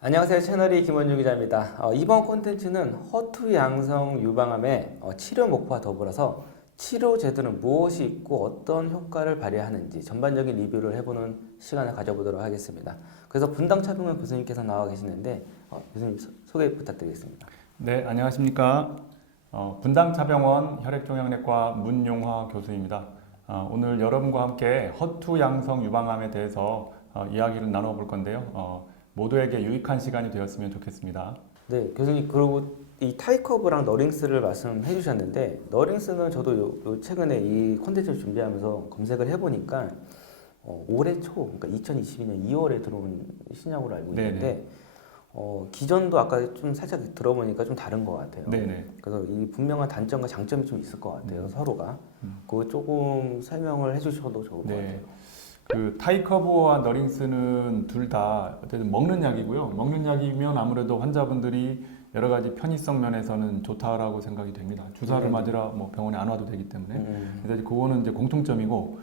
안녕하세요. 채널이 김원주 기자입니다. 이번 콘텐츠는 허투 양성 유방암의 치료 목표와 더불어서 치료 제도는 무엇이 있고 어떤 효과를 발휘하는지 전반적인 리뷰를 해보는 시간을 가져보도록 하겠습니다. 그래서 분당 차병원 교수님께서 나와 계시는데 교수님 소개 부탁드리겠습니다. 네, 안녕하십니까. 분당차병원 혈액종양내과 문용화 교수입니다. 오늘 여러분과 함께 허투 양성 유방암에 대해서 이야기를 나눠볼 건데요. 모두에게 유익한 시간이 되었으면 좋겠습니다. 네, 교수님 그리고 이 타이커브랑 너링스를 말씀해 주셨는데 너링스는 저도 요 최근에 이 콘텐츠를 준비하면서 검색을 해보니까 올해 초, 그러니까 2022년 2월에 들어온 신약으로 알고 있는데 기존도 아까 좀 살짝 들어보니까 좀 다른 것 같아요. 네네. 그래서 이 분명한 단점과 장점이 좀 있을 것 같아요, 서로가. 그거 조금 설명을 해주셔도 좋을 것 같아요. 그 타이커브와 너링스는 둘 다 어쨌든 먹는 약이고요. 먹는 약이면 아무래도 환자분들이 여러 가지 편의성 면에서는 좋다라고 생각이 됩니다. 주사를 맞으러 뭐 병원에 안 와도 되기 때문에. 그래서 그거는 이제 공통점이고,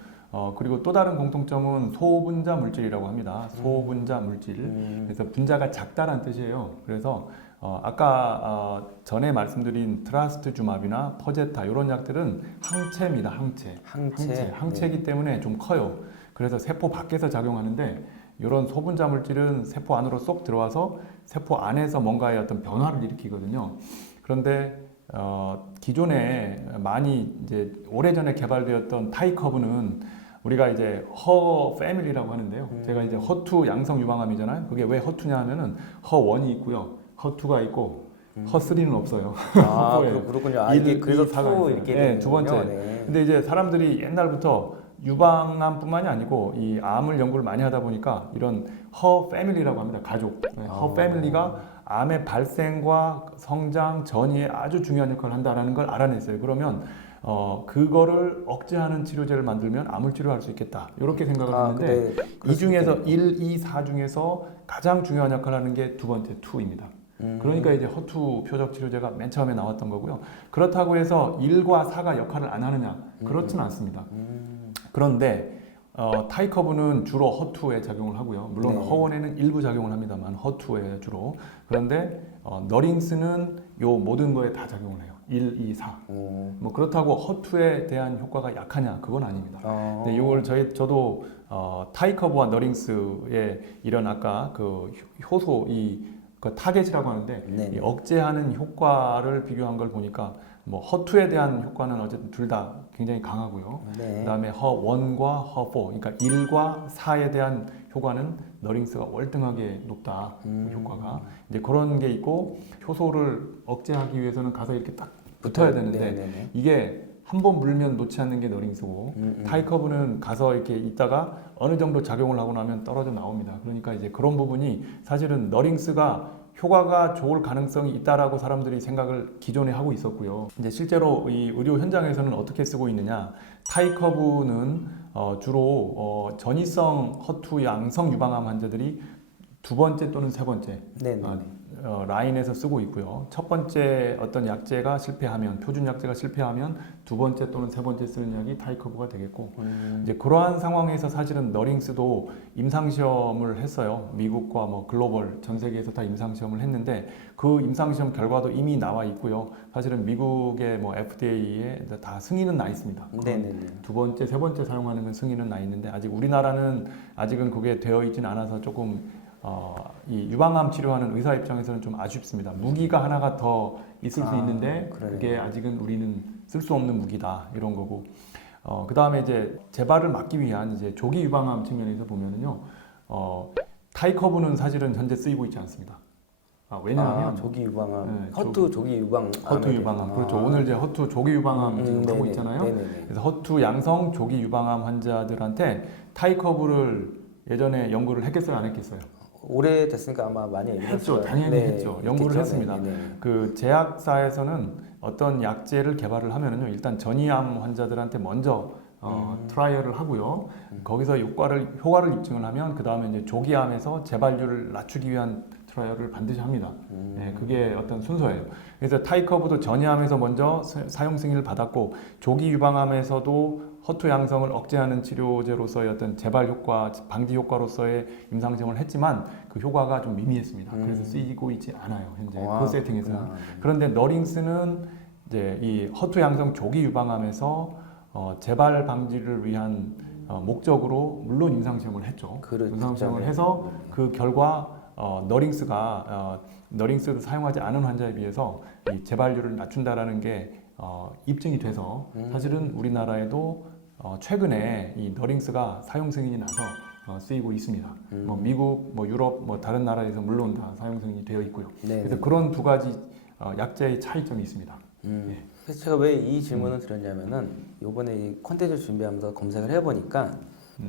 그리고 또 다른 공통점은 소분자 물질이라고 합니다. 소분자 물질. 그래서 분자가 작다란 뜻이에요. 그래서 아까 전에 말씀드린 트라스트주맙이나 퍼제타 이런 약들은 항체입니다. 항체이기 때문에 좀 커요. 그래서 세포 밖에서 작용하는데 이런 소분자 물질은 세포 안으로 쏙 들어와서 세포 안에서 뭔가의 어떤 변화를 일으키거든요. 그런데 기존에 많이 이제 오래전에 개발되었던 타이커브는 우리가 이제 허 패밀리라고 하는데요. 제가 이제 허투 양성 유방암이잖아요. 그게 왜 허투냐 하면은 허1이 있고요. 허2가 있고 허3는 없어요. 그렇군요. 이게 그래서 투 이렇게 네, 두 번째. 네. 근데 이제 사람들이 옛날부터 유방암뿐만이 아니고 이 암을 연구를 많이 하다 보니까 이런 허 패밀리라고 합니다. 가족. 허 패밀리가 암의 발생과 성장 전이에 아주 중요한 역할을 한다라는 걸 알아냈어요. 그러면 그거를 억제하는 치료제를 만들면 암을 치료할 수 있겠다. 이렇게 생각을 했는데 이 중에서 1, 2, 4 중에서 가장 중요한 역할을 하는 게 두 번째 투입니다. 그러니까 이제 허투 표적 치료제가 맨 처음에 나왔던 거고요. 그렇다고 해서 1과 4가 역할을 안 하느냐? 그렇지는 않습니다. 그런데 타이커브는 주로 허투에 작용을 하고요. 물론 허원에는 일부 작용을 합니다만 허투에 주로. 그런데 너링스는 요 모든 거에 다 작용을 해요. 1, 2, 4. 뭐 그렇다고 허투에 대한 효과가 약하냐? 그건 아닙니다. 근데 이걸 저도 타이커브와 너링스의 이런 아까 그 효소 그 타겟이라고 하는데 이 억제하는 효과를 비교한 걸 보니까 뭐 허투에 대한 효과는 어쨌든 둘 다 굉장히 강하고요. 그다음에 허1과 허4, 그러니까 1과 4에 대한 효과는 너링스가 월등하게 높다. 효과가 이제 그런 게 있고 효소를 억제하기 위해서는 가서 이렇게 딱 붙어야 되는데 이게 한 번 물면 놓지 않는 게 너링스고 타이커브는 가서 이렇게 있다가 어느 정도 작용을 하고 나면 떨어져 나옵니다. 그러니까 이제 그런 부분이 사실은 너링스가 효과가 좋을 가능성이 있다라고 사람들이 생각을 기존에 하고 있었고요. 이제 실제로 이 의료 현장에서는 어떻게 쓰고 있느냐? 타이커브는 주로 전이성 허투 양성 유방암 환자들이 두 번째 또는 세 번째 라인에서 쓰고 있고요. 첫 번째 어떤 약제가 실패하면 표준 약제가 실패하면 두 번째 또는 세 번째 쓰는 약이 타이커브가 되겠고 이제 그러한 상황에서 사실은 너링스도 임상 시험을 했어요. 미국과 뭐 글로벌 전 세계에서 다 임상 시험을 했는데 그 임상 시험 결과도 이미 나와 있고요. 사실은 미국의 뭐 FDA에 다 승인은 나 있습니다. 두 번째, 세 번째 사용하는 건 승인은 나 있는데 아직 우리나라는 아직은 그게 되어 있진 않아서 조금 이 유방암 치료하는 의사 입장에서는 좀 아쉽습니다. 무기가 하나가 더 있을 수 있는데 그게 아직은 우리는 쓸 수 없는 무기다 이런 거고. 그 다음에 이제 재발을 막기 위한 이제 조기 유방암 측면에서 보면은요, 타이커브는 사실은 현재 쓰이고 있지 않습니다. 왜냐하면 조기 유방암, 허투 조기 유방암, 허투 유방암 그렇죠. 오늘 이제 허투 조기 유방암 지금 하고 있잖아요. 그래서 허투 양성 조기 유방암 환자들한테 타이커브를 예전에 연구를 했겠어요, 안 했겠어요? 오래됐으니까 아마 많이 했죠. 당연히 했죠. 연구를 했습니다. 그 제약사에서는 어떤 약제를 개발을 하면은요, 일단 전이암 환자들한테 먼저 트라이얼을 하고요. 거기서 효과를 입증을 하면 그 다음에 이제 조기암에서 재발률을 낮추기 위한 트라이얼을 반드시 합니다. 그게 어떤 순서예요. 그래서 타이커브도 전이암에서 먼저 사용 승인을 받았고 조기 유방암에서도 허투 양성을 억제하는 치료제로서의 어떤 재발 효과, 방지 효과로서의 임상시험을 했지만 그 효과가 좀 미미했습니다. 그래서 쓰이고 있지 않아요. 현재 그 세팅에서는. 그런데 너링스는 이제 이 허투 양성 조기 유방암에서 재발 방지를 위한 목적으로 물론 임상시험을 했죠. 임상시험을 해서 그 결과 너링스를 사용하지 않은 환자에 비해서 이 재발률을 낮춘다라는 게 입증이 돼서 사실은 우리나라에도 최근에 이 너링스가 사용 승인이 나서 쓰이고 있습니다. 뭐 미국, 뭐 유럽, 뭐 다른 나라에서 물론 다 사용 승인이 되어 있고요. 그래서 그런 두 가지 약제의 차이점이 있습니다. 예. 그래서 제가 왜 이 질문을 드렸냐면은 이번에 이 콘텐츠 준비하면서 검색을 해보니까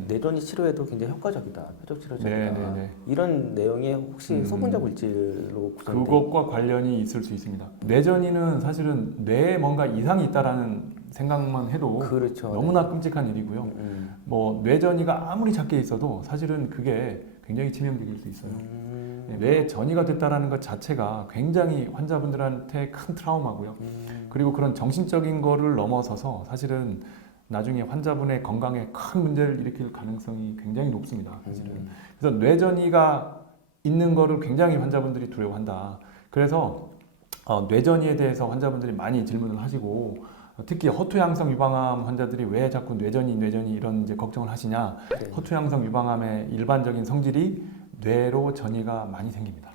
뇌전이 치료에도 굉장히 효과적이다, 표적 치료제다. 이런 내용이 혹시 소분자 물질로 구성된 그것과 관련이 있을 수 있습니다. 뇌전이는 사실은 뇌에 뭔가 이상이 있다라는 생각만 해도 그렇죠. 너무나 끔찍한 일이고요. 뭐 뇌전이가 아무리 작게 있어도 사실은 그게 굉장히 치명적일 수 있어요. 뇌에 전이가 됐다라는 것 자체가 굉장히 환자분들한테 큰 트라우마고요. 그리고 그런 정신적인 거를 넘어서서 사실은 나중에 환자분의 건강에 큰 문제를 일으킬 가능성이 굉장히 높습니다. 사실은. 그래서 뇌전이가 있는 거를 굉장히 환자분들이 두려워한다. 그래서 뇌전이에 대해서 환자분들이 많이 질문을 하시고 특히 허투양성 유방암 환자들이 왜 자꾸 뇌전이 이런 이제 걱정을 하시냐? 네. 허투양성 유방암의 일반적인 성질이 뇌로 전이가 많이 생깁니다.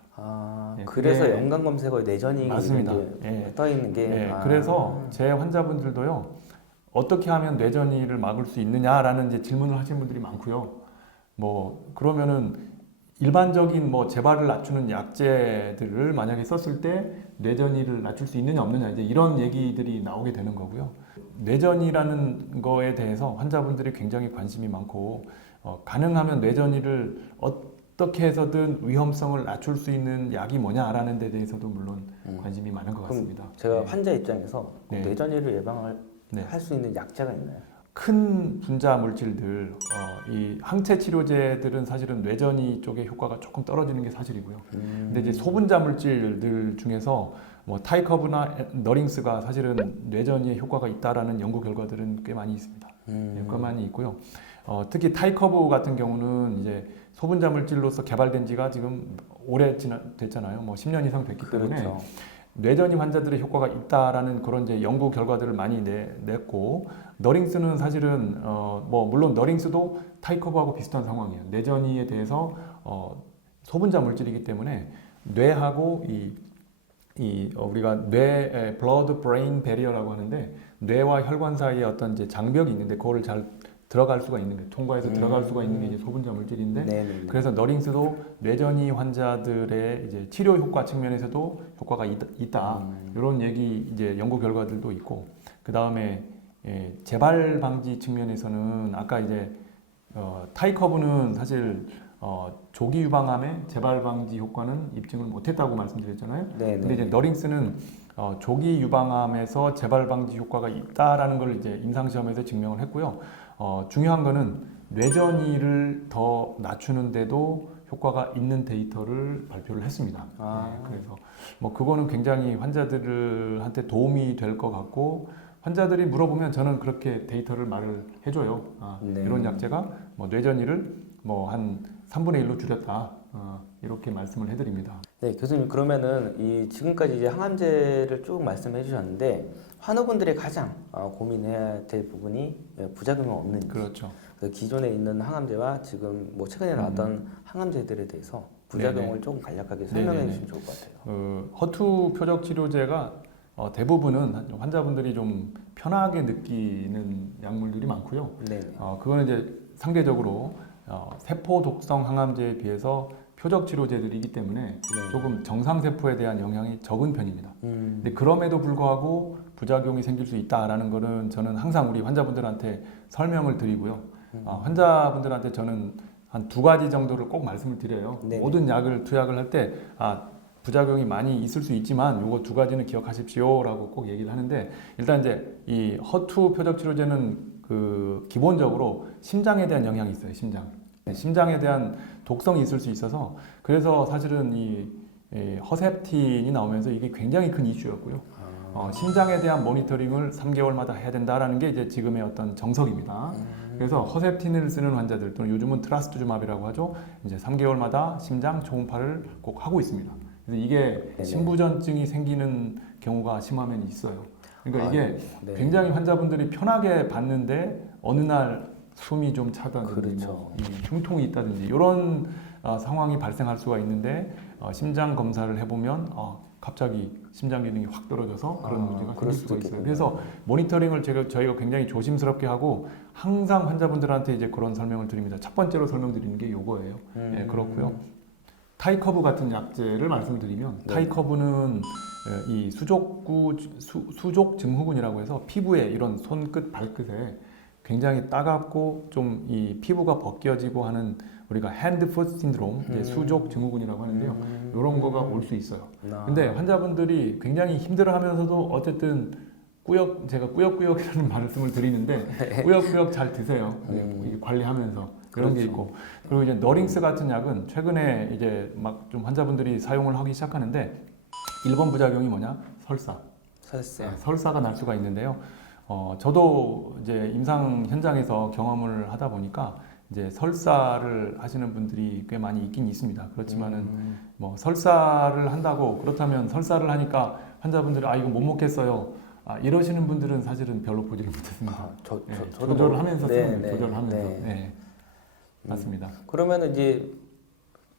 그래서 연관 검색어에 뇌전이 맞습니다. 떠 있는 게. 그래서 제 환자분들도요. 어떻게 하면 뇌전이를 막을 수 있느냐라는 이제 질문을 하시는 분들이 많고요. 뭐 그러면은 일반적인 뭐 재발을 낮추는 약제들을 만약에 썼을 때 뇌전이를 낮출 수 있느냐 없느냐 이제 이런 얘기들이 나오게 되는 거고요. 뇌전이라는 거에 대해서 환자분들이 굉장히 관심이 많고 가능하면 뇌전이를 어떻게 해서든 위험성을 낮출 수 있는 약이 뭐냐라는 데 대해서도 물론 관심이 많은 것 같습니다. 제가 환자 입장에서 뇌전이를 예방할 수 있는 약제가 있나요? 큰 분자 물질들, 이 항체 치료제들은 사실은 뇌전이 쪽에 효과가 조금 떨어지는 게 사실이고요. 근데 이제 소분자 물질들 중에서 뭐 타이커브나 너링스가 사실은 뇌전이에 효과가 있다라는 연구 결과들은 꽤 많이 있습니다. 꽤 많이 있고요. 특히 타이커브 같은 경우는 이제 소분자 물질로서 개발된 지가 지금 오래 됐잖아요. 뭐 10년 이상 됐기 때문에 뇌전이 환자들의 효과가 있다라는 그런 이제 연구 결과들을 많이 냈고 너링스는 사실은 뭐 물론 너링스도 타이커브하고 비슷한 상황이에요. 뇌전이에 대해서 소분자 물질이기 때문에 뇌하고 우리가 뇌 블러드 브레인 베리어라고 하는데 뇌와 혈관 사이에 어떤 이제 장벽이 있는데 그거를 잘 들어갈 수가 있는 게 통과해서 들어갈 수가 있는 게 이제 소분자 물질인데 그래서 너링스도 뇌전이 환자들의 이제 치료 효과 측면에서도 효과가 있다 이런 얘기 이제 연구 결과들도 있고 그 다음에 재발 방지 측면에서는 아까 이제 타이커브는 사실 조기 유방암의 재발 방지 효과는 입증을 못했다고 말씀드렸잖아요. 근데 이제 너링스는 조기 유방암에서 재발 방지 효과가 있다라는 걸 이제 임상 시험에서 증명을 했고요. 중요한 거는 뇌전이를 더 낮추는데도 효과가 있는 데이터를 발표를 했습니다. 그래서 뭐 그거는 굉장히 환자들한테 도움이 될 것 같고 환자들이 물어보면 저는 그렇게 데이터를 말을 해줘요. 이런 약제가 뭐 뇌전이를 뭐 한 3분의 1로 줄였다. 이렇게 말씀을 해드립니다. 네, 교수님 그러면은 이 지금까지 이제 항암제를 쭉 말씀해 주셨는데 환우분들이 가장 고민해야 될 부분이 부작용이 없는지. 그렇죠. 기존에 있는 항암제와 지금 뭐 최근에 나왔던 항암제들에 대해서 부작용을 조금 간략하게 설명해 주시면 좋을 것 같아요. 허투 표적 치료제가 대부분은 환자분들이 좀 편하게 느끼는 약물들이 많고요. 그거는 이제 상대적으로 세포 독성 항암제에 비해서 표적 치료제들이기 때문에 조금 정상세포에 대한 영향이 적은 편입니다. 근데 그럼에도 불구하고 부작용이 생길 수 있다라는 거는 저는 항상 우리 환자분들한테 설명을 드리고요. 환자분들한테 저는 한 2가지 정도를 꼭 말씀을 드려요. 모든 약을 투약을 할 때 부작용이 많이 있을 수 있지만 요거 2가지는 기억하십시오라고 꼭 얘기를 하는데 일단 이제 이 허투 표적 치료제는 그 기본적으로 심장에 대한 영향이 있어요. 심장에 대한 독성이 있을 수 있어서 그래서 사실은 이 허셉틴이 나오면서 이게 굉장히 큰 이슈였고요. 심장에 대한 모니터링을 3개월마다 해야 된다라는 게 이제 지금의 어떤 정석입니다. 그래서 허셉틴을 쓰는 환자들 또는 요즘은 트라스투즈맙이라고 하죠. 이제 3개월마다 심장 초음파를 꼭 하고 있습니다. 그래서 이게 네네. 신부전증이 생기는 경우가 심하면 있어요. 그러니까 이게 네. 굉장히 환자분들이 편하게 받는데 어느 날 숨이 좀 차다든지 그렇죠. 뭐 흉통이 있다든지 이런 상황이 발생할 수가 있는데 심장 검사를 해보면 갑자기 심장 기능이 확 떨어져서 그런 문제가 그럴 생길 수도 수가 있어요. 있겠군요. 그래서 모니터링을 저희가 굉장히 조심스럽게 하고 항상 환자분들한테 이제 그런 설명을 드립니다. 첫 번째로 설명드리는 게 요거예요. 예, 그렇고요. 타이커브 같은 약제를 말씀드리면 네. 타이커브는 이 수족 증후군이라고 해서 피부에 이런 손끝 발끝에 굉장히 따갑고 좀 이 피부가 벗겨지고 하는 우리가 핸드풋 신드롬, 이제 수족 증후군이라고 하는데요. 이런 거가 올 수 있어요. 근데 환자분들이 굉장히 힘들어하면서도 어쨌든 제가 꾸역꾸역이라는 말씀을 드리는데 꾸역꾸역 잘 드세요. 이게 관리하면서 그런 게 있고 그리고 이제 너링스 같은 약은 최근에 이제 막 좀 환자분들이 사용을 하기 시작하는데 1번 부작용이 뭐냐? 설사가 날 수가 있는데요. 저도 이제 임상 현장에서 경험을 하다 보니까 이제 설사를 하시는 분들이 꽤 많이 있긴 있습니다. 그렇지만은 뭐 설사를 한다고 그렇다면 설사를 하니까 환자분들이 이거 못 먹겠어요. 이러시는 분들은 사실은 별로 보지를 못했습니다. 저도 조절을 하면서 쓰는 네, 조절하면서 네. 네. 맞습니다. 그러면 이제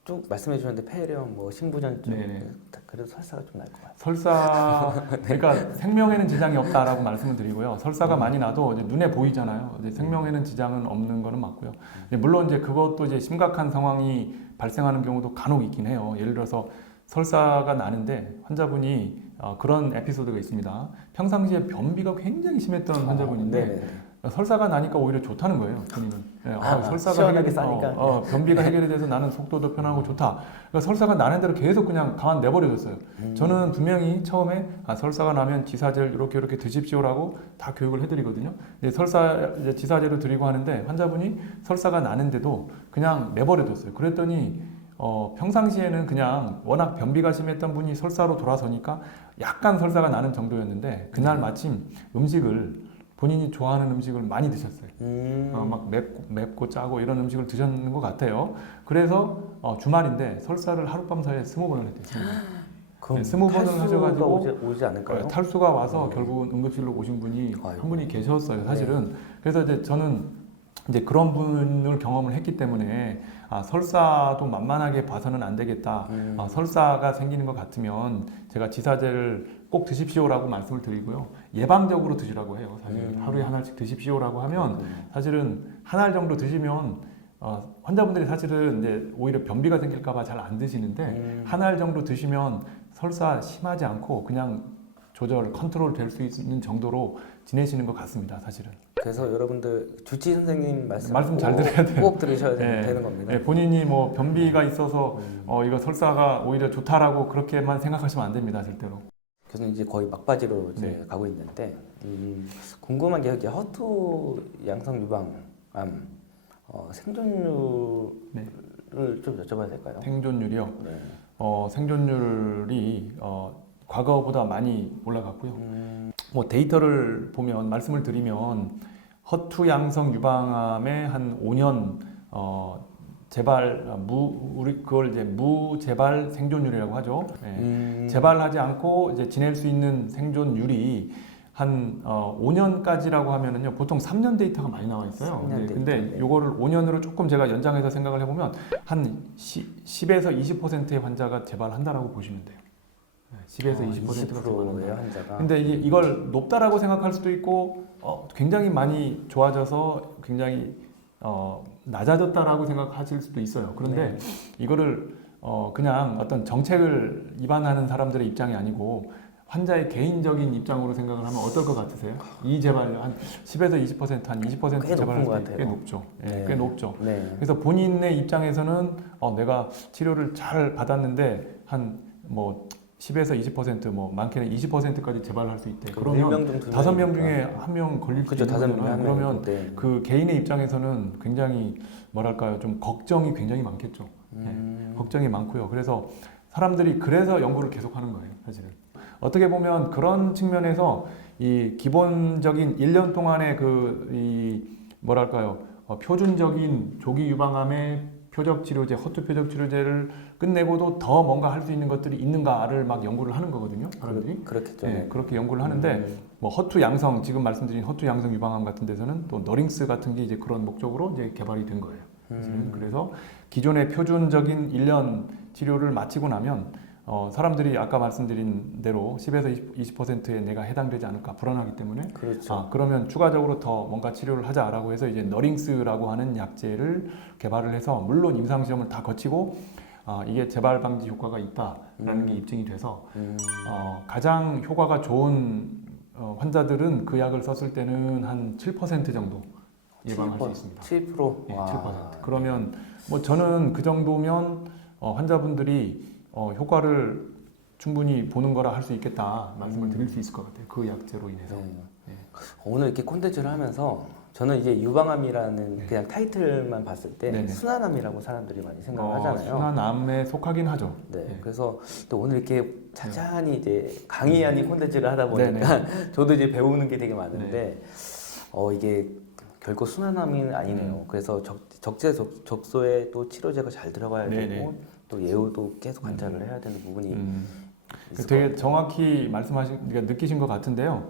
쭉 말씀해 주셨는데 폐렴, 뭐 신부전증, 네네. 그래도 설사가 좀 날 것 같아요. 설사 그러니까 생명에는 지장이 없다라고 말씀을 드리고요. 설사가 많이 나도 이제 눈에 보이잖아요. 이제 생명에는 지장은 없는 거는 맞고요. 물론 이제 그것도 이제 심각한 상황이 발생하는 경우도 간혹 있긴 해요. 예를 들어서 설사가 나는데 환자분이 그런 에피소드가 있습니다. 평상시에 변비가 굉장히 심했던 환자분인데 네네. 설사가 나니까 오히려 좋다는 거예요. 본인은. 설사가 시원하게 싸니까. 변비가 해결이 돼서 나는 속도도 편하고 좋다. 그러니까 설사가 나는 대로 계속 그냥 가만 내버려뒀어요. 저는 분명히 처음에 설사가 나면 지사제를 이렇게 드십시오라고 다 교육을 해드리거든요. 이제 지사제를 드리고 하는데 환자분이 설사가 나는데도 그냥 내버려뒀어요. 그랬더니 평상시에는 그냥 워낙 변비가 심했던 분이 설사로 돌아서니까 약간 설사가 나는 정도였는데 그날 마침 음식을 본인이 좋아하는 음식을 많이 드셨어요. 막 맵고 짜고 이런 음식을 드셨는 것 같아요. 그래서 주말인데 설사를 하룻밤 사이에 20번을 했대요. 그럼 20번을 탈수가 하셔가지고 오지 않을까요? 탈수가 와서 결국은 응급실로 오신 분이 아이고. 한 분이 계셨어요. 사실은. 그래서 이제 저는 이제 그런 분을 경험을 했기 때문에 설사도 만만하게 봐서는 안 되겠다. 설사가 생기는 것 같으면 제가 지사제를 꼭 드십시오라고 말씀을 드리고요. 예방적으로 드시라고 해요. 사실 하루에 한 알씩 드십시오라고 하면 사실은 한 알 정도 드시면 환자분들이 사실은 이제 오히려 변비가 생길까봐 잘 안 드시는데 한 알 정도 드시면 설사 심하지 않고 그냥 컨트롤 될 수 있는 정도로 지내시는 것 같습니다. 사실은. 그래서 여러분들 주치 선생님 말씀 잘 들어야 돼요. 꼭 들으셔야 네. 되는 겁니다. 네, 본인이 뭐 변비가 있어서 이거 설사가 오히려 좋다라고 그렇게만 생각하시면 안 됩니다. 절대로. 교수님 이제 거의 막바지로 이제 네. 가고 있는데 궁금한 게 이제 허투 양성 유방암 생존율을 네. 좀 여쭤봐도 될까요? 생존율이요. 네. 생존율이 과거보다 많이 올라갔고요. 뭐 데이터를 보면 말씀을 드리면 허투 양성 유방암의 한 5년 우리 그걸 이제 무재발 생존율이라고 하죠. 네. 재발하지 않고 이제 지낼 수 있는 생존율이 한 5년까지라고 하면은요 보통 3년 데이터가 많이 나와 있어요. 3년 근데 요거를 5년으로 조금 제가 연장해서 생각을 해보면 한 10에서 20%의 환자가 재발한다라고 보시면 돼요. 10에서 20%가 재발한다. 환자가. 근데 이걸 높다라고 생각할 수도 있고 굉장히 많이 좋아져서 굉장히 낮아졌다라고 생각하실 수도 있어요. 그런데 이거를 그냥 어떤 정책을 위반하는 사람들의 입장이 아니고 환자의 개인적인 입장으로 생각을 하면 어떨 것 같으세요? 이 재발 한 10에서 20%, 한 20% 꽤 재발할 높은 것 때 꽤 높죠. 네. 꽤 높죠. 네. 그래서 본인의 입장에서는 내가 치료를 잘 받았는데 한 뭐 10에서 20%, 뭐 많게는 20%까지 재발할 수 있대. 그러면 5명 중에 한 명 걸릴 수 있는 거잖아요. 그러면 그 개인의 입장에서는 굉장히 뭐랄까요, 좀 걱정이 굉장히 많겠죠. 걱정이 많고요. 그래서 사람들이 그래서 연구를 계속하는 거예요, 사실은. 어떻게 보면 그런 측면에서 이 기본적인 1년 동안의 뭐랄까요? 표준적인 조기 유방암의 표적 치료제, 허투 표적 치료제를 끝내고도 더 뭔가 할 수 있는 것들이 있는가를 막 연구를 하는 거거든요. 사람들이. 그렇겠죠. 네, 그렇게 연구를 하는데 뭐 허투 양성, 지금 말씀드린 허투 양성 유방암 같은 데서는 또 너링스 같은 게 이제 그런 목적으로 이제 개발이 된 거예요. 그래서 기존의 표준적인 1년 치료를 마치고 나면 사람들이 아까 말씀드린 대로 10에서 20%에 내가 해당되지 않을까 불안하기 때문에 그렇죠. 그러면 추가적으로 더 뭔가 치료를 하자라고 해서 이제 너링스라고 하는 약제를 개발을 해서 물론 임상 시험을 다 거치고 이게 재발 방지 효과가 있다라는 게 입증이 돼서 가장 효과가 좋은 환자들은 그 약을 썼을 때는 한 7% 정도 예방할 수 있습니다. 7%? 예, 와. 7%. 그러면 뭐 저는 그 정도면 환자분들이 효과를 충분히 보는 거라 할 수 있겠다 말씀을 드릴 수 있을 것 같아요. 그 약제로 인해서. 네. 오늘 이렇게 콘텐츠를 하면서 저는 이제 유방암이라는 네. 그냥 타이틀만 봤을 때 네네. 순환암이라고 사람들이 많이 생각을 하잖아요. 순환암에 속하긴 하죠. 네. 네. 그래서 또 오늘 이렇게 찬찬히 이제 강의 아닌 콘텐츠를 하다 보니까 저도 이제 배우는 게 되게 많은데 이게 결코 순환암이 아니네요. 그래서 적재적소에 또 치료제가 잘 들어가야 되고 또 예후도 계속 관찰을 해야 되는 부분이 있을 것 되게 같아요. 정확히 느끼신 것 같은데요.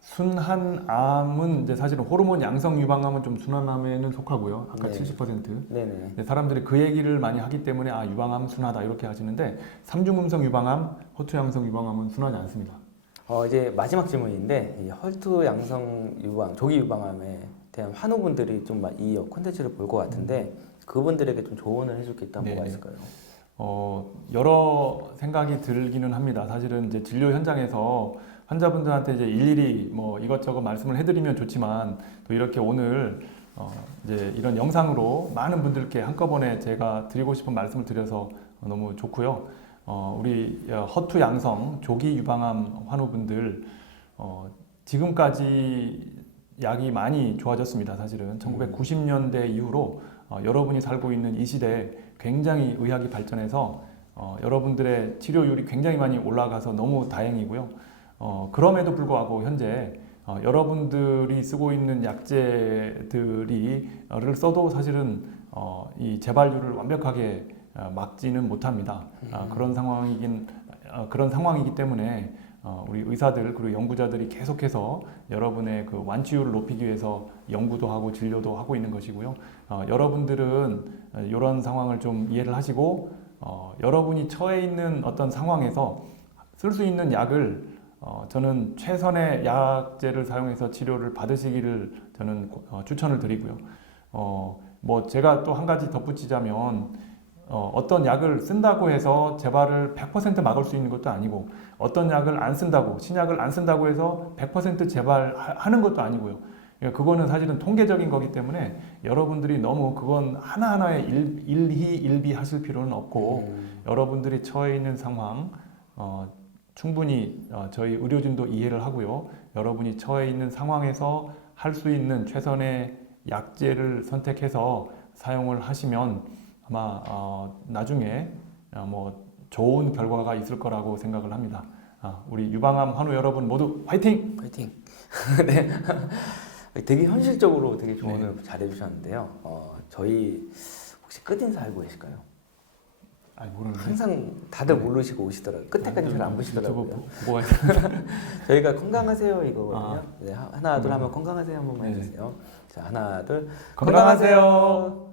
순환암은 이제 사실은 호르몬 양성 유방암은 좀 순환암에는 속하고요. 아까 네. 70%. 네네. 사람들이 그 얘기를 많이 하기 때문에 유방암 순하다 이렇게 하시는데 삼중음성 유방암, 허투 양성 유방암은 순하지 않습니다. 이제 마지막 질문인데 이 헐투 양성 유방, 조기 유방암에 대한 환우분들이 좀 이 콘텐츠를 볼 것 같은데 그분들에게 좀 조언을 해줄 게 있다면 뭐가 있을까요? 여러 생각이 들기는 합니다. 사실은 이제 진료 현장에서 환자분들한테 이제 일일이 뭐 이것저것 말씀을 해드리면 좋지만 또 이렇게 오늘 이제 이런 영상으로 많은 분들께 한꺼번에 제가 드리고 싶은 말씀을 드려서 너무 좋고요. 우리 허투 양성 조기 유방암 환우분들 지금까지 약이 많이 좋아졌습니다. 사실은 1990년대 이후로 여러분이 살고 있는 이 시대에 굉장히 의학이 발전해서 여러분들의 치료율이 굉장히 많이 올라가서 너무 다행이고요. 그럼에도 불구하고 현재 여러분들이 쓰고 있는 약제들을 써도 사실은 이 재발률을 완벽하게 막지는 못합니다. 그런 상황이기 때문에 우리 의사들 그리고 연구자들이 계속해서 여러분의 그 완치율을 높이기 위해서 연구도 하고 진료도 하고 있는 것이고요. 여러분들은 이런 상황을 좀 이해를 하시고 여러분이 처해 있는 어떤 상황에서 쓸 수 있는 약을 저는 최선의 약제를 사용해서 치료를 받으시기를 저는 추천을 드리고요. 뭐 제가 또 한 가지 덧붙이자면 어떤 약을 쓴다고 해서 재발을 100% 막을 수 있는 것도 아니고 어떤 약을 안 쓴다고 신약을 안 쓴다고 해서 100% 재발하는 것도 아니고요. 그러니까 그거는 사실은 통계적인 거기 때문에 여러분들이 너무 그건 하나하나에 일희 하실 필요는 없고 여러분들이 처해 있는 상황 충분히 저희 의료진도 이해를 하고요. 여러분이 처해 있는 상황에서 할 수 있는 최선의 약제를 선택해서 사용을 하시면 아마 나중에 뭐 좋은 결과가 있을 거라고 생각을 합니다. 우리 유방암 환우 여러분 모두 화이팅! 화이팅! 네. 되게 현실적으로 되게 조언을 잘해주셨는데요. 저희 혹시 끝인사 알고 계실까요? 모르는데. 항상 다들 모르시고 오시더라고요. 끝에까지 잘 안 보시더라고요. 뭐가 있어요? 저희가 건강하세요 이거거든요. 네, 하나 둘 건강. 하면 건강하세요 한 번만 네. 해주세요. 자, 하나 둘 건강하세요.